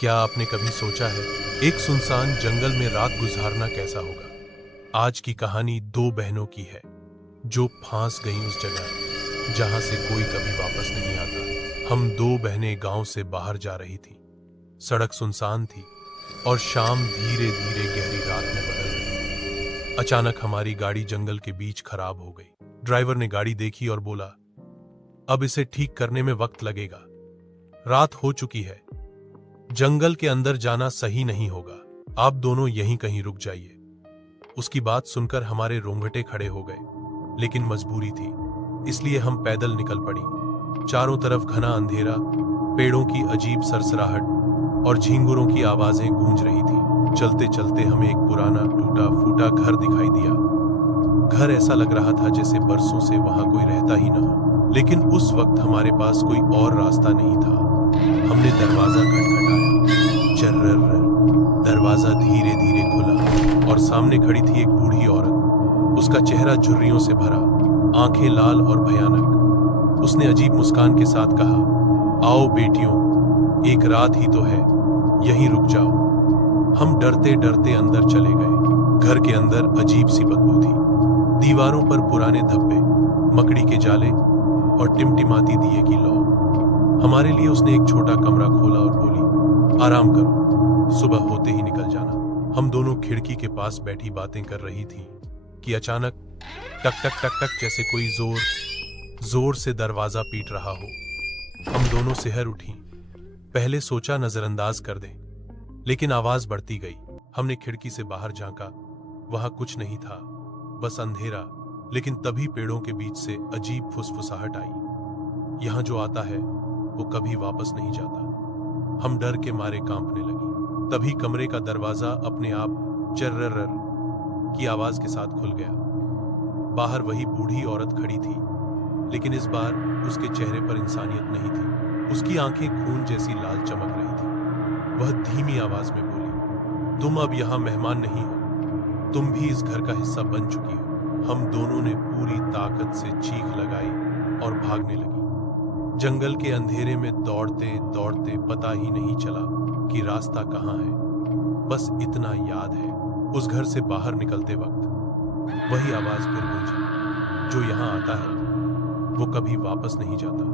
क्या आपने कभी सोचा है एक सुनसान जंगल में रात गुजारना कैसा होगा? आज की कहानी दो बहनों की है जो फंस गईं उस जगह जहां से कोई कभी वापस नहीं आता। हम दो बहनें गांव से बाहर जा रही थीं। सड़क सुनसान थी और शाम धीरे धीरे गहरी रात में बदल रही। अचानक हमारी गाड़ी जंगल के बीच खराब हो गई। ड्राइवर ने गाड़ी देखी और बोला, अब इसे ठीक करने में वक्त लगेगा। रात हो चुकी है, जंगल के अंदर जाना सही नहीं होगा, आप दोनों यहीं कहीं रुक जाइए। उसकी बात सुनकर हमारे रोंगटे खड़े हो गए, लेकिन मजबूरी थी, इसलिए हम पैदल निकल पड़ी। चारों तरफ घना अंधेरा, पेड़ों की अजीब सरसराहट और झींगुरों की आवाजें गूंज रही थी। चलते चलते हमें एक पुराना टूटा फूटा घर दिखाई दिया। घर ऐसा लग रहा था जैसे बरसों से वहां कोई रहता ही न हो, लेकिन उस वक्त हमारे पास कोई और रास्ता नहीं था। हमने दरवाजा खटखटाया, चर्रर। दरवाजा धीरे धीरे खुला और सामने खड़ी थी एक बूढ़ी औरत। उसका चेहरा झुर्रियों से भरा, आंखें लाल और भयानक। उसने अजीब मुस्कान के साथ कहा, आओ बेटियों, एक रात ही तो है, यहीं रुक जाओ। हम डरते डरते अंदर चले गए। घर के अंदर अजीब सी बदबू थी। दीवारों पर पुराने धब्बे, मकड़ी के जाले और टिमटिमाती दिए की लौ। हमारे लिए उसने एक छोटा कमरा खोला और बोली, आराम करो, सुबह होते ही निकल जाना। हम दोनों खिड़की के पास बैठी बातें कर रही थी कि अचानक टक टक टक टक जैसे कोई जोर से दरवाजा पीट रहा हो। हम दोनों सिहर उठी। पहले सोचा नजरअंदाज कर दें, लेकिन आवाज बढ़ती गई। हमने खिड़की से बाहर झांका, वहां कुछ नहीं था, बस अंधेरा। लेकिन तभी पेड़ों के बीच से अजीब फुसफुसाहट आई, यहां जो आता है वो कभी वापस नहीं जाता। हम डर के मारे कांपने लगी। तभी कमरे का दरवाजा अपने आप चर्रर की आवाज के साथ खुल गया। बाहर वही बूढ़ी औरत खड़ी थी, लेकिन इस बार उसके चेहरे पर इंसानियत नहीं थी। उसकी आंखें खून जैसी लाल चमक रही थी। वह धीमी आवाज में बोली, तुम अब यहां मेहमान नहीं हो, तुम भी इस घर का हिस्सा बन चुकी हो। हम दोनों ने पूरी ताकत से चीख लगाई और भागने लगी। जंगल के अंधेरे में दौड़ते दौड़ते पता ही नहीं चला कि रास्ता कहाँ है। बस इतना याद है, उस घर से बाहर निकलते वक्त वही आवाज फिर गूंजी, जो यहाँ आता है वो कभी वापस नहीं जाता।